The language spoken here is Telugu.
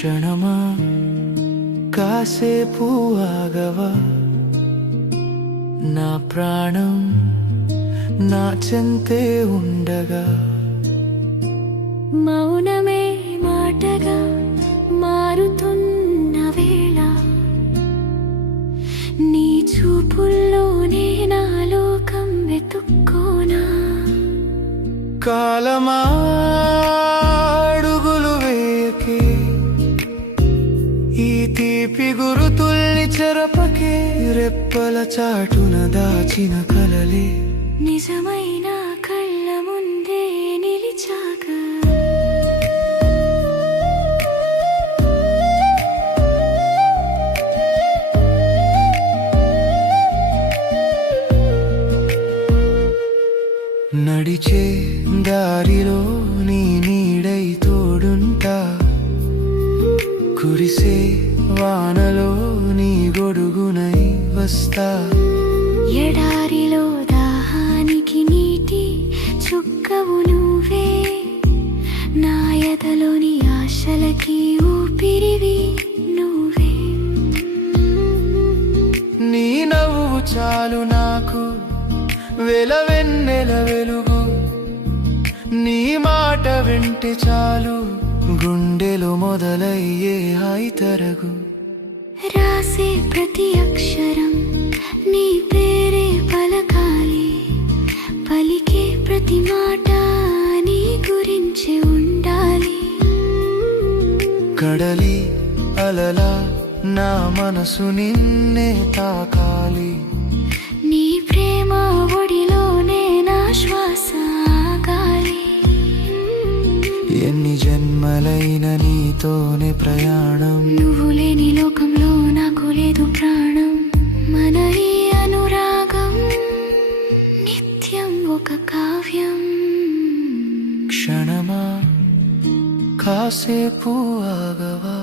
క్షణమా కాసేపు ఆగవా, నా ప్రాణం నా చెంతే ఉండగా. మౌనమే మాటగా మారుతున్న వేళ, నీ చూపుల్లోనే నా లోకం వెతుక్కోనా. కాలమా అడుగులు వేయకే, ఈ తీపి గురుతుల్ని చెరపకే. రెప్పల చాటున దాచిన కలలే నిజమైన కళ్ళ ముందే నిలిచాక. నడిచే దారిలో నీ నీడై తోడుంటా, కురిసే వానలో నీ గొడుగునై వస్తా. ఎడారిలో దాహానికి నీటి చుక్కవు నువ్వే, నా ఎదలోని ఆశలకి ఊపిరివి నువ్వే. నీ నవ్వు చాలు నాకు వెన్నెల వెలుగు, నీ మాట వింటే చాలు గుండెలో మొదలయ్యే హాయి తరగు. రాసే ప్రతి అక్షరం నీ పేరే పలకాలి, పలికే ప్రతి మాట నీ గురించి ఉండాలి. కడలి అలలా నా మనసు నిన్నే తాకాలి, నీ ప్రేమ ఒడిలోనే నా శ్వాస ఆగాలి. ఎన్ని జన్మలైన నీతోనే ప్రయాణం, నువ్వు లేని లోకంలో నాకు లేదు ప్రాణం. మన ఈ అనురాగం నిత్యం ఒక కావ్యం. క్షణమా కాసేపు ఆగవా.